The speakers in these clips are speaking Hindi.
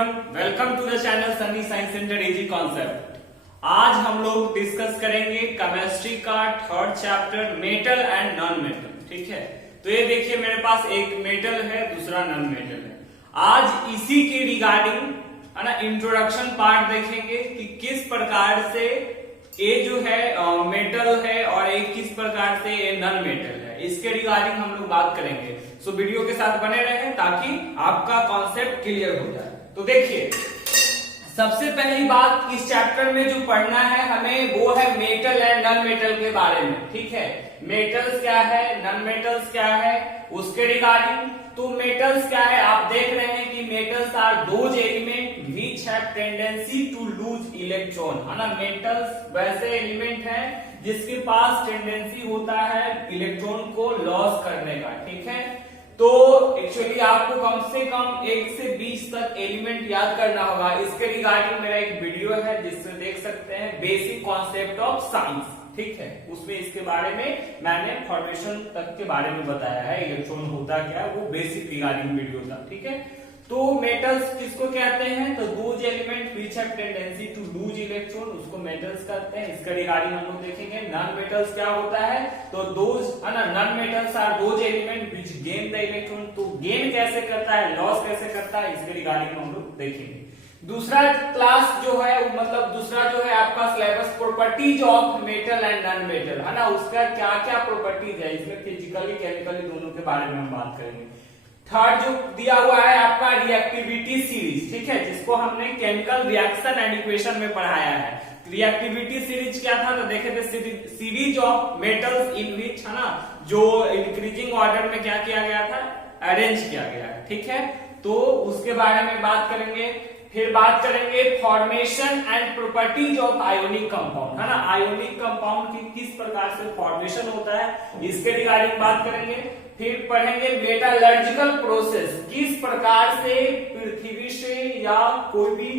Everyone, welcome to the channel Sunny science centre easy concept. आज हम लोग डिस्कस करेंगे केमिस्ट्री का third chapter metal and non metal. ठीक है, तो ये देखिए मेरे पास एक मेटल है, दूसरा नॉन मेटल है। आज इसी के रिगार्डिंग है ना इंट्रोडक्शन पार्ट देखेंगे कि किस प्रकार से ये जो है मेटल है और एक किस प्रकार से ये नॉन मेटल है, इसके रिगार्डिंग हम लोग बात करेंगे। सो वीडियो के साथ बने रहें ताकि आपका कॉन्सेप्ट क्लियर हो जाए। तो देखिए, सबसे पहली बात इस चैप्टर में जो पढ़ना है हमें वो है मेटल एंड नॉन मेटल के बारे में। ठीक है, मेटल्स क्या है, नॉन मेटल्स क्या है, उसके रिगार्डिंग। तो मेटल्स क्या है, आप देख रहे हैं कि metals are those element which have tendency to lose electron, है ना। मेटल्स वैसे एलिमेंट हैं जिसके पास टेंडेंसी होता है इलेक्ट्रॉन को लॉस करने का। ठीक है, तो एक्चुअली आपको कम से कम 1 से 20 तक एलिमेंट याद करना होगा। इसके रिगार्डिंग मेरा एक वीडियो है जिससे देख सकते हैं बेसिक कॉन्सेप्ट ऑफ साइंस। ठीक है, उसमें इसके बारे में मैंने फॉर्मेशन तक के बारे में बताया है, इलेक्ट्रॉन होता क्या है, वो बेसिक रिगार्डिंग वीडियो था। ठीक है, तो मेटल्स किसको कहते हैं, तो those element which have tendency to lose electron, उसको मेटल्स कहते हैं। इसका रिगार्डिंग हम लोग देखेंगे। नॉन मेटल्स क्या होता है, तो दोज है ना, non metals are those element which gain the electron. तो गेन कैसे करता है, लॉस कैसे करता है, इसके रिगार्डिंग हम लोग देखेंगे। दूसरा क्लास जो है मतलब दूसरा जो है आपका syllabus properties of metal and non metal, है ना। उसका क्या क्या प्रॉपर्टीज है, इसमें फिजिकली केमिकली दोनों के बारे में हम बात करेंगे। थर्ड जो दिया हुआ है आपका रिएक्टिविटी सीरीज, ठीक है, जिसको हमने केमिकल रिएक्शन एंड इक्वेशन में पढ़ाया है। रिएक्टिविटी सीरीज क्या था, तो देखे थे सीरीज ऑफ मेटल्स इन विच, है ना, जो इंक्रीजिंग ऑर्डर में क्या किया गया था, अरेंज किया गया है। ठीक है, तो उसके बारे में बात करेंगे। फिर बात करेंगे formation and properties of ionic compound, है ना। आयोनिक कंपाउंड की किस प्रकार से फॉर्मेशन होता है, इसके रिगार्डिंग बात करेंगे। फिर पढ़ेंगे मेटालर्जिकल प्रोसेस, किस प्रकार से पृथ्वी से या कोई भी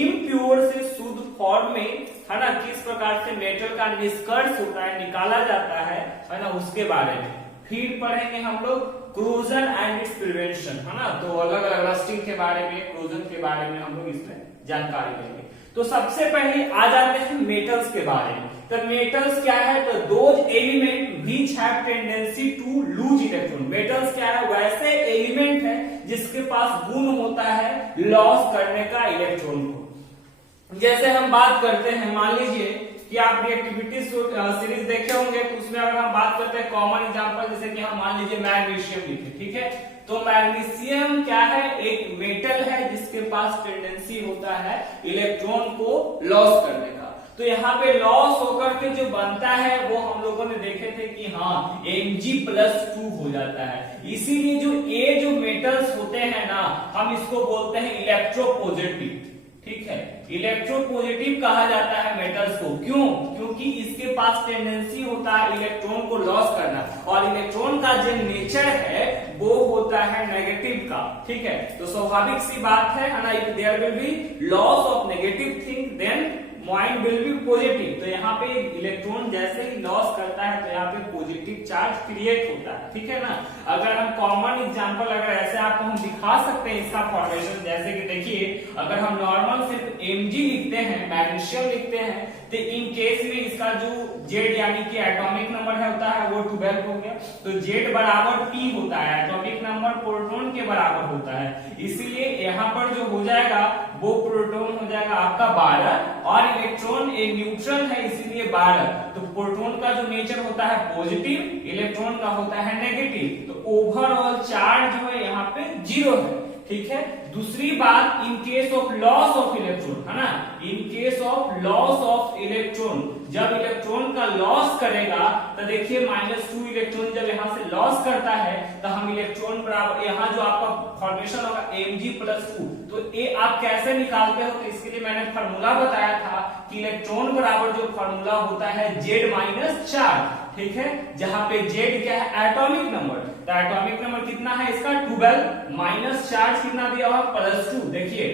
इम्प्योर से शुद्ध फॉर्म में, है ना, किस प्रकार से मेटल का निष्कर्ष होता है, निकाला जाता है ना, उसके बारे में। फिर पढ़ेंगे हम लोग क्रोजन एंड इट्स प्रिवेंशन, है ना। तो अलग अलग रस्टिंग के बारे में, क्रोजन के बारे में हम लोग इसमें जानकारी लेंगे। तो सबसे पहले आ जाते हैं मेटल्स के बारे में। तो मेटल्स क्या है, तो those element which have tendency to lose electron. Metals क्या है, वैसे एलिमेंट है जिसके पास गुण होता है लॉस करने का इलेक्ट्रॉन को। जैसे हम बात करते हैं, मान लीजिए कि आप रिएक्टिविटी सीरीज देखे होंगे, तो उसमें अगर हम बात करते हैं कॉमन एग्जांपल, जैसे कि हम मान लीजिए मैग्नीशियम लिखे। ठीक है, तो मैग्नीशियम क्या है, एक मेटल है जिसके पास टेंडेंसी होता है इलेक्ट्रॉन को लॉस करने का। तो यहाँ पे लॉस होकर के जो बनता है वो हम लोगों ने देखे थे कि हाँ Mg+2 हो जाता है। इसीलिए जो ये जो मेटल्स होते हैं ना, हम इसको बोलते हैं इलेक्ट्रोपॉजिटिव। ठीक है, इलेक्ट्रोपॉजिटिव कहा जाता है मेटल्स को। क्यों, क्योंकि इसके पास टेंडेंसी होता है इलेक्ट्रॉन को लॉस करना, और इलेक्ट्रॉन का जो नेचर है वो होता है नेगेटिव का। ठीक है, तो स्वाभाविक सी बात है ना, if there will be loss of negative thing then mind will be positive. तो यहाँ पे इलेक्ट्रॉन जैसे ही लॉस करता है तो यहाँ पे पॉजिटिव चार्ज क्रिएट होता है। ठीक है ना। अगर हम कॉमन एग्जांपल अगर ऐसे आपको हम दिखा सकते हैं इसका फॉर्मेशन, जैसे कि देखिए अगर हम नॉर्मल सिर्फ Mg लिखते हैं, मैग्नीशियम लिखते हैं, तो इन केस में इसका जो Z यानी कि एटॉमिक नंबर है होता है वो 12 हो गया। तो Z बराबर P होता है, एटॉमिक नंबर प्रोटॉन के बराबर होता है। इसीलिए यहाँ पर जो हो जाएगा वो प्रोटॉन हो जाएगा आपका 12, और इलेक्ट्रॉन एक न्यूट्रल है इसीलिए 12। तो प्रोटॉन का जो नेचर होता है पॉजिटिव, इलेक्ट्रॉन का होता है नेगेटिव। तो ओवरऑल चार्ज जो है यहाँ पे 0 है। ठीक है, दूसरी बात, in case of loss of electron, है ना, in case of loss of electron, जब इलेक्ट्रॉन का लॉस करेगा तो देखिए -2 इलेक्ट्रॉन जब यहाँ से लॉस करता है तो हम इलेक्ट्रॉन बराबर, यहाँ जो आपका फॉर्मेशन होगा Mg+2। तो ये आप कैसे निकालते हो, तो इसके लिए मैंने फार्मूला बताया था कि इलेक्ट्रॉन बराबर जो फार्मूला होता है Z-4। ठीक है, जहां पे Z क्या है, एटॉमिक नंबर। तो एटॉमिक नंबर कितना है इसका 12, माइनस चार्ज कितना दिया हुआ +2। देखिए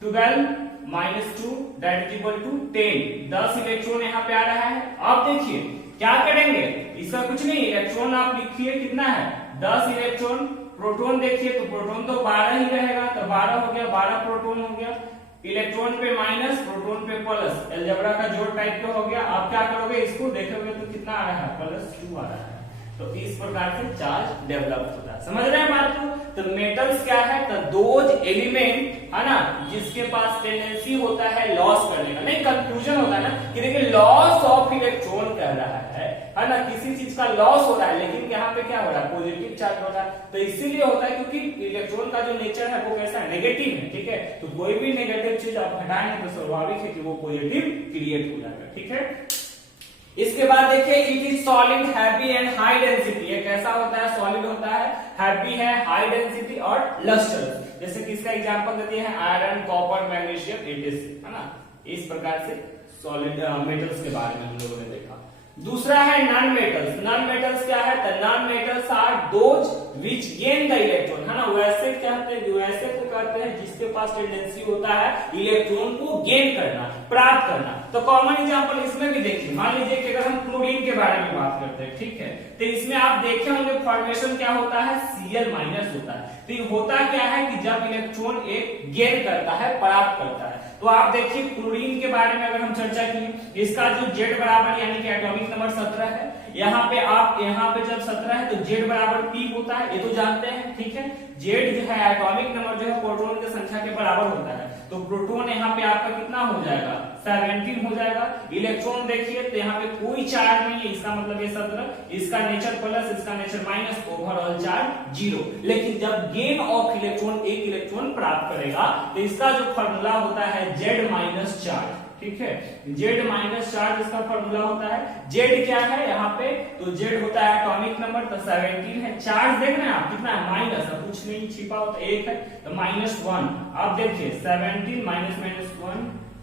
12 -2 that is equal to 10। 10 electron यहाँ पे आ रहा है। अब देखिए क्या करेंगे, इसका कुछ नहीं, इलेक्ट्रॉन आप लिखिए कितना है 10 इलेक्ट्रॉन प्रोटॉन देखिए तो प्रोटॉन तो 12 ही रहेगा, तो 12 हो गया, 12 प्रोटॉन हो गया, इलेक्ट्रॉन पे माइनस, प्रोटॉन पे प्लस, अलजेब्रा का जोड़ टाइप का हो गया। आप क्या करोगे, इसको देखोगे तो कितना आ रहा है, +2 आ रहा है। तो इस प्रकार से चार्ज डेवलप होता है, समझ रहे हैं बात को। तो मेटल्स क्या है, तो दोज एलिमेंट है ना जिसके पास टेंडेंसी होता है लॉस करने का, नहीं कंफ्यूजन होता है ना कि देखिए लॉस ऑफ इलेक्ट्रॉन कह रहा है ना, किसी चीज का लॉस हो रहा है, लेकिन यहाँ पे क्या हो रहा है, पॉजिटिव चार्ज हो रहा है। तो इसीलिए होता है क्योंकि इलेक्ट्रॉन का जो नेचर है वो कैसा है, नेगेटिव है, ठीक है। तो कोई भी नेगेटिव चीज आप हटाएंगे तो स्वाभाविक है कि वो पॉजिटिव क्रिएट हो जाएगा, ठीक है। इसके बाद देखिए it is solid, heavy and high density. ये कैसा होता है, सॉलिड होता है, हैवी है, हाई डेंसिटी और लस्टरस। जैसे कि इसका एग्जांपल देते हैं आयरन, कॉपर, मैग्नीशियम, etc, है ना। इस प्रकार से सॉलिड मेटल्स के बारे में हम लोगों ने देखा। दूसरा है नॉन मेटल्स। नॉन मेटल्स क्या है, तो non metals are those which gain the electron, है ना। वैसे कहते हैं, वैसे को कहते हैं जिसके पास टेंडेंसी होता है इलेक्ट्रॉन को गेन करना, प्राप्त करना। तो कॉमन एग्जांपल इसमें भी देखिए, मान लीजिए कि अगर हम क्लोरीन के बारे में बात करते हैं, ठीक है, तो इसमें आप देखे होंगे फॉर्मेशन क्या होता है, Cl- होता है। तो ये होता क्या है कि जब इलेक्ट्रॉन एक गेन करता है, प्राप्त करता है। तो आप देखिए क्लोरीन के बारे में अगर हम चर्चा की, इसका जो Z बराबर यानी कि एटॉमिक नंबर 17 है, यहाँ पे आप यहाँ पे जब 17 है तो Z बराबर P होता है, ये तो जानते हैं, ठीक है। Z जो है एटॉमिक नंबर जो है प्रोटॉन की संख्या के बराबर होता है। तो प्रोटॉन यहाँ पे आपका कितना हो जाएगा, 17 हो जाएगा। इलेक्ट्रॉन देखिए तो यहाँ पे कोई चार्ज नहीं है, इसका मतलब ये 17, इसका नेचर प्लस, इसका नेचर माइनस, ओवरऑल चार्ज 0। लेकिन जब गेन ऑफ इलेक्ट्रॉन, एक इलेक्ट्रॉन प्राप्त करेगा, तो इसका जो फॉर्मूला होता है Z- चार्ज, ठीक है। Z- चार्ज इसका फॉर्मूला होता है। Z क्या है यहाँ पे, तो Z होता है एटॉमिक नंबर, तो 17 है। चार्ज देख रहे हैं आप कितना है, माइनस, अब कुछ नहीं छिपा होता, 1 है, तो -1। आप देखिए 17 माइनस 1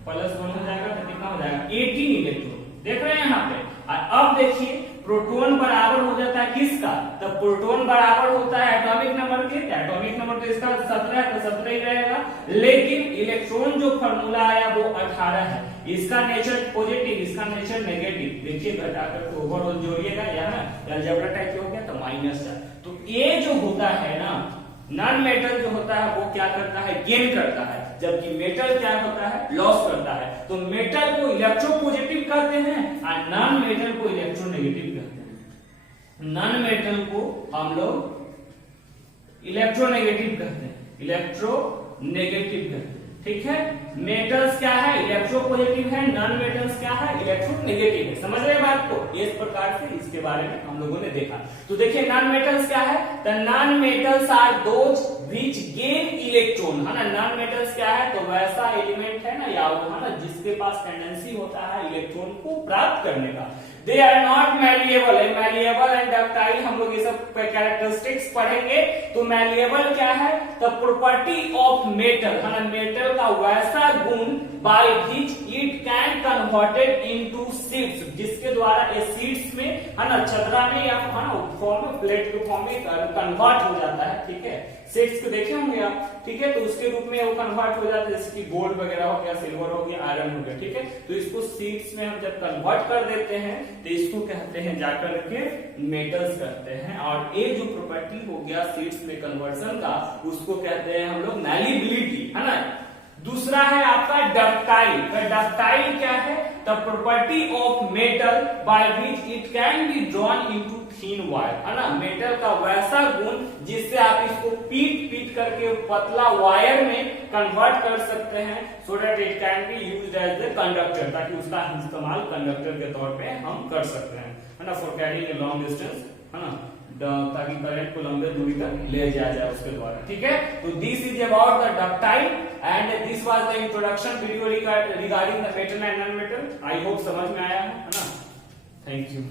+1 हो जाएगा, तो कितना हो जाएगा, 18 इलेक्ट्रॉन, देख रहे हैं यहाँ पे। अब देखिए प्रोटॉन बराबर हो जाता है किसका, तो प्रोटॉन बराबर होता है एटॉमिक नंबर के। एटॉमिक नंबर तो इसका 17 है, तो 17 ही रहेगा। लेकिन इलेक्ट्रॉन जो फॉर्मूला आया वो 18 है, इसका नेचर पॉजिटिव, इसका नेचर नेगेटिव। देखिए घटाकर तो ओवरऑल जोड़िएगा, यहाँ अलजेब्रा टाइप हो गया, तो -4। तो ये जो होता है ना, नॉन मेटल जो होता है वो क्या करता है, गेन करता है, जबकि मेटल क्या होता है, लॉस करता है। तो मेटल को इलेक्ट्रोपॉजिटिव कहते हैं और नॉन मेटल को इलेक्ट्रोनेगेटिव कहते हैं। नॉन मेटल को हम लोग इलेक्ट्रोनेगेटिव कहते हैं, इलेक्ट्रोनेगेटिव कहते हैं, ठीक है। मेटल्स क्या है, इलेक्ट्रोपॉजिटिव है, नॉन मेटल्स क्या है, इलेक्ट्रोनेगेटिव है। समझ रहे बात को, इस प्रकार से इसके बारे में हम लोगों ने देखा। तो देखिए नॉन मेटल्स क्या है, the non metals are those which gain electron, है ना। नॉन मेटल्स क्या है, तो वैसा एलिमेंट है ना, या वो है ना जिसके पास टेंडेंसी होता है इलेक्ट्रॉन को प्राप्त करने का। They are not malleable, malleable and ductile, हम लोग ये सब कैरेक्टरिस्टिक्स पढ़ेंगे। तो मैलिएबल क्या है, द प्रॉपर्टी ऑफ मेटल, है ना, मेटल का वैसा गुण by which it can converted into seeds, जिसके द्वारा ये सीड्स में, है ना, छतरा में या है ना फॉर्म में, प्लेट के फॉर्म में कन्वर्ट हो जाता है, ठीक है। सीड्स को देखे होंगे आप, ठीक है। तो उसके रूप में वो कन्वर्ट हो जाता है, जैसे कि गोल्ड वगैरह हो गया, सिल्वर हो गया, आयरन हो गया, ठीक है। तो इसको सीड्स में हम जब कन्वर्ट कर देते हैं तो इसको कहते हैं जाकर के मेटल्स कहते हैं। और ये जो प्रॉपर्टी हो गया सीड्स में कन्वर्सन का, उसको कहते हैं हम लोग मैलिएबिलिटी, है ना। दूसरा है आपका डक्टाइल। डक्टाइल क्या है, the property of metal by which it can be drawn into thin wire, है ना। मेटल का वैसा गुण जिससे आप इसको पीट करके पतला वायर में कन्वर्ट कर सकते हैं, so that it can be used as the conductor, ताकि उसका इस्तेमाल कंडक्टर के तौर पे हम कर सकते हैं, है ना, for carrying a long distance, है ना, ताकि करंट को लंबे दूरी तक ले जाया जाए उसके द्वारा, ठीक है। तो this is about the ductile and this was the introduction video regarding the metal and non metal. I hope समझ में आया है ना। Thank you.